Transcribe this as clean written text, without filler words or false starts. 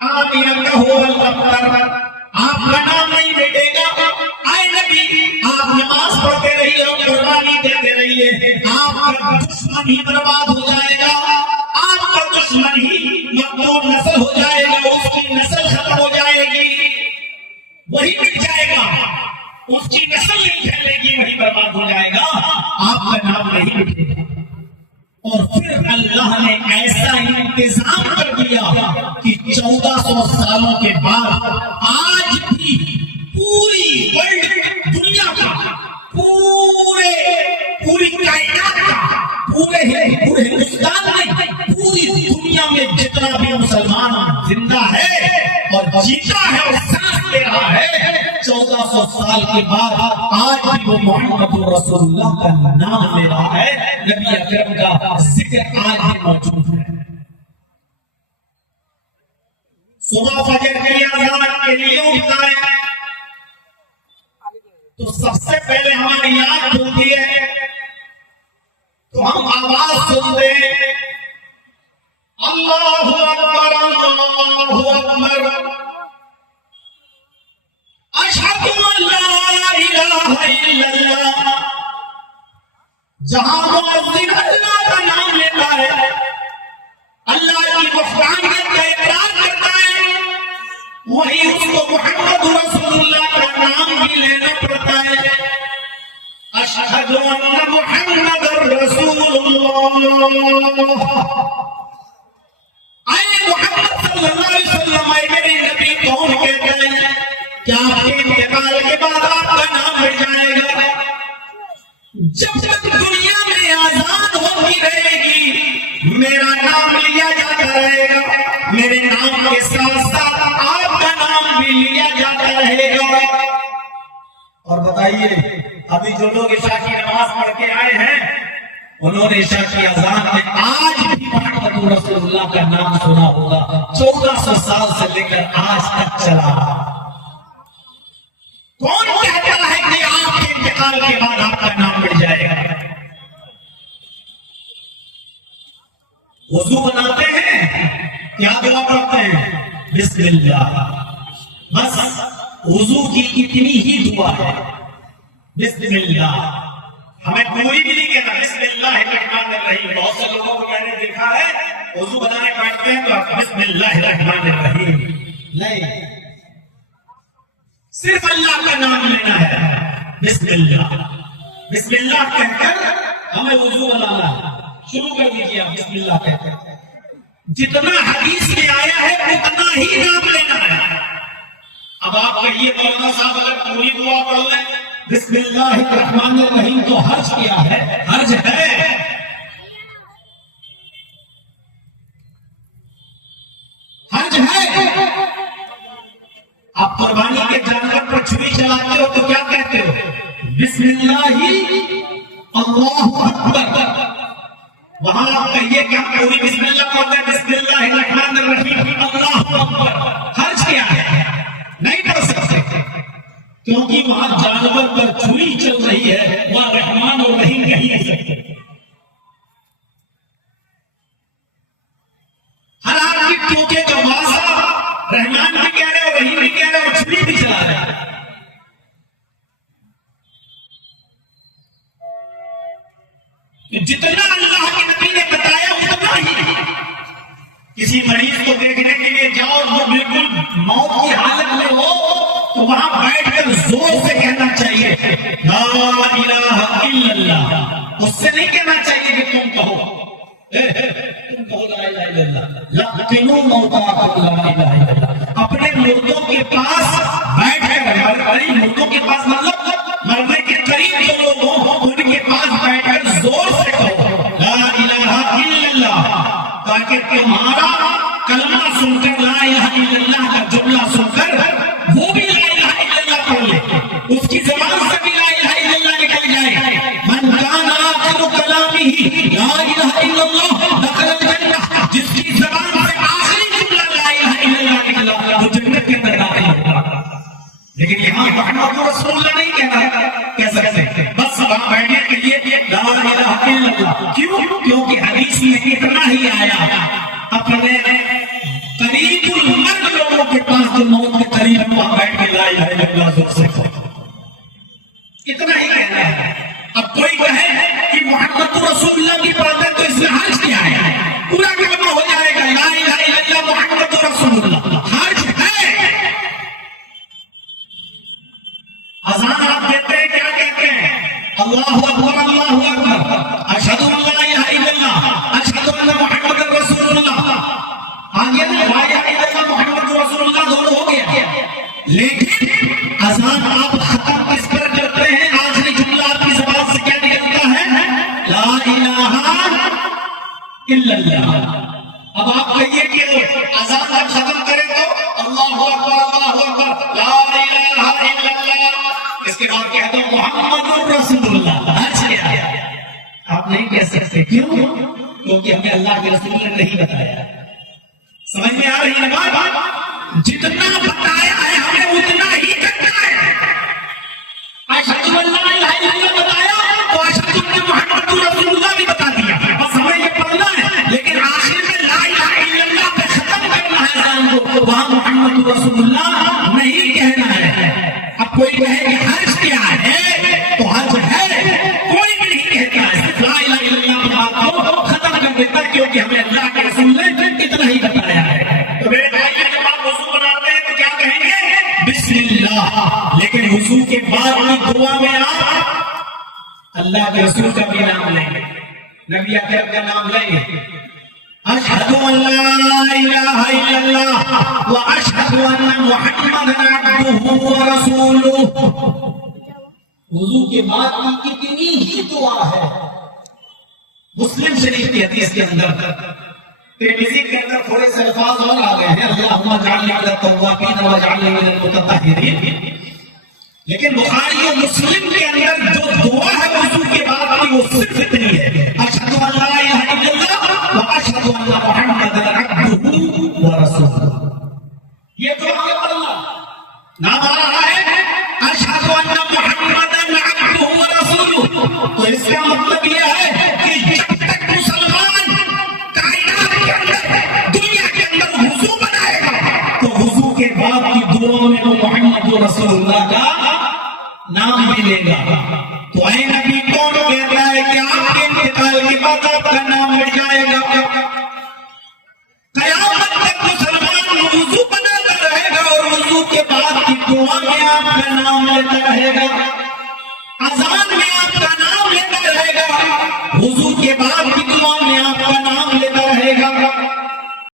آپ کا نام نہیں مٹے گا. اے نبی آپ نماز پڑھتے رہیے اور قربانی دیتے رہیے. آپ کا دشمن ہی برباد ہو جائے گا. آپ کا دشمن ہی مقتول نسل ہو جائے گا. اس کی نسل ختم ہو جائے گی, وہی مٹ جائے گا. اس کی نسل نہیں پھیلے گی, وہی برباد ہو جائے گا. آپ کا نام نہیں مٹے گا. اور پھر اللہ نے ایسا انتظام کر دیا کہ 1400 سالوں کے بعد آج بھی پوری ورلڈ دنیا کا پوری کائنات کا پورے ہندوستان میں پوری دنیا میں جتنا بھی مسلمان زندہ ہے اور جیتا ہے اور سانس لے رہا ہے 1400 سال کے بعد آج بھی وہ محمد رسول اللہ کا نام لے رہا ہے. نبی اکرم کا ذکر آج بھی موجود ہے. صبح فجر کے اذان کے لیے اٹھتا ہے تو سب سے پہلے ہماری یاد ہوتی ہے تو ہم آواز سنتے ہیں اللہ اکبر اللہ اکبر اشہد ان لا الہ الا اللہ. جہاں مؤذن اللہ کا نام لیتا ہے, اللہ کی وحدانیت کا اقرار کرتا ہے, وہی اس کو محمد رسول اللہ کا نام بھی لینا پڑتا ہے. اشہد ان محمد رسول اللہ. اے محمد صلی اللہ علیہ وسلم, اے میرے نبی کون کہتا ہے کیا آپ کے انتقال کے بعد آپ کا نام مٹ جائے گا؟ جب تک دنیا میں آزاد ہوتی رہے گی میرا نام لیا جاتا رہے گا, میرے نام کے ساتھ ساتھ آپ کا نام بھی لیا جاتا رہے گا. اور بتائیے ابھی جو لوگ عشاء کی نماز پڑھ کے آئے ہیں انہوں نے عشاء کی اذان میں آج بھی محمد رسول اللہ کا نام سنا ہوگا. 1400 سال سے لے کر آج تک چلا. کون کہتا ہے کہ آپ کے انتقال کے بعد آپ کا نام مٹ جائے گا؟ وضو بناتے ہیں, کیا دعا پڑھتے ہیں؟ بسم اللہ. بس وضو کی اتنی ہی دعا ہے, بسم اللہ. ہمیں پوری بھی نہیں کہنا بسم اللہ الرحمن الرحیم. بہت سے لوگوں کو میں نے دیکھا ہے وضو بنانے بیٹھتے ہیں تو بسم اللہ الرحمن الرحیم نہیں, صرف اللہ کا نام لینا ہے. بسم اللہ. بسم اللہ کہہ کر ہمیں وضو بنانا شروع کر دیجیے. آپ بسم اللہ کہہ کر جتنا حدیث میں آیا ہے اتنا ہی نام لینا ہے. اب آپ کہیے مولانا صاحب اگر پوری دعا پڑھ لیں بسم اللہ الرحمن الرحیم تو حرج کیا ہے؟ حرج ہے. حرج ہے. آپ قربانی کے جانور پر چھری چلاتے ہو تو کیا کہتے ہو؟ بسم اللہ اللہ اکبر. وہاں آپ کہیے کیا پوری بسم اللہ پڑھتے ہیں بسم اللہ الرحمن الرحیم اللہ اکبر. حرج کیا ہے؟ نہیں پڑھ سکتے کیونکہ وہاں جانور پر چھری چل رہی ہے, وہاں رحمان اور رحیم نہیں ہے. ہر آدمی کیونکہ جو واضح رحمان بھی کہہ رہے اور رحیم بھی کہہ رہے اور چھری بھی چلا رہے. جتنا اللہ کے نبی نے بتایا اتنا ہی. کسی مریض کو دیکھنے کے لیے جاؤ وہ بالکل موت کی حالت میں ہو تو وہاں بیٹھ کر زور سے کہنا چاہیے لا الہ الا اللہ. اس سے نہیں کہنا چاہیے کہ تم کہو تم کہو لا الہ الا اللہ. لقنوا موتاکم لا الہ الا اللہ. اپنے مردوں کے پاس بیٹھ کر مردوں کے پاس مطلب مرنے کے قریب جو لوگ ہوں ان کے پاس بیٹھ کر زور سے کہو لا الہ الا اللہ, تاکہ تمہارا کلمہ سن کر لا الہ الا اللہ کا جملہ سن کر وہ بھی لا الہ الا اللہ پڑھ لے, اس کی زبان سے بھی لا الہ الا اللہ نکل جائے. من کان آخر کلامہ لا الہ الا اللہ دخل الجنہ. جس کی زبان سے آخری جملہ لا الہ الا اللہ نکلا وہ جنت کے اندر داخل ہوگا. لیکن یہاں محمد رسول اللہ نہیں کہہ سکتے, بس وہاں بیٹھنے کے لیے لا الہ الا اللہ. کیوں؟ کیونکہ حدیث میں اتنا ہی آیا اپنے قریب المرء لیکن اذان آپ ختم کس پر کرتے ہیں؟ آخری جملہ آپ کی زبان سے کیا نکلتا ہے؟ لا الہ الا اللہ۔ اب آپ کہیے کہ اذان جب ختم کریں تو اللہ اکبر لا الہ الا اللہ، اس کے بعد کہہ دو محمد رسول اللہ۔ اچھا آپ نہیں کہہ سکتے، کیوں؟ کیونکہ ہمیں اللہ کے رسول نے نہیں بتایا۔ سمجھ میں آ رہی ہے بات؟ جتنا بتایا ہے ہمیں اتنا ہی کرنا ہے۔ اشہد ان لا الہ الا اللہ بتایا تو اشہد ان محمد رسول اللہ بھی بتا دیا، بس ہمیں یہ پڑھنا ہے، لیکن آخر میں لا الہ الا اللہ پہ ختم کرنا ہے اذان کو، وہاں محمد رسول اللہ نہیں کہنا ہے۔ اب کوئی کہے کہ حج کیا ہے تو حج ہے، کوئی بھی نہیں کہتا ہے، صرف لا الہ الا اللہ بات کو ختم کر دیتا ہے، کیونکہ ہمیں اللہ کے رسول نے اتنا ہی بتایا ہے۔ تو میرے بھائی جب آپ وضو بناتے ہیں تو کیا کہیں گے؟ بسم اللہ۔ لیکن وضو کے بعد کی دعا میں آپ اللہ کے رسول کا بھی نام لیں گے، نبی اکرم کا نام لیں گے۔ اشہد ان لا الہ الا اللہ واشہد ان محمدا عبدہ ورسولہ۔ وضو کے بعد کی کتنی ہی دعا ہے۔ مسلم شریف کی حدیث کے اندر، ترمذی کے اندر تھوڑے سے الفاظ اور آ گئے ہیں، اللہم اجعلنی من التوابین واجعلنی من المتطہرین، لیکن بخاری و مسلم کے اندر جو دعا ہے وضو کے بعد کی وہ صرف اتنی ہے، اشہد ان لا الہ الا اللہ واشہد ان محمدا عبدہ ورسولہ۔ یہ دعا ہے اللہ نام آ رہا ہے اشہد ان محمدا عبدہ ورسولہ، تو اس کا مطلب یہ ہے کہ جب تک مسلمان کائنات کے اندر دنیا کے اندر وضو بنائے گا تو وضو کے بعد کی دعا میں وہ محمد رسول اللہ کا نام بھی لے گا۔ تو اے نبی کون کہتا ہے کہ آپ کے انتقال کے بعد آپ کا نام مٹ جائے گا؟ قیامت تک مسلمان وضو بناتا رہے گا اور وضو کے بعد کی دعا میں آپ کا نام لیتا رہے گا، اذان میں آپ کا نام لیتا رہے گا، وضو کے بعد کی دعا میں آپ کا نام لیتا رہے گا۔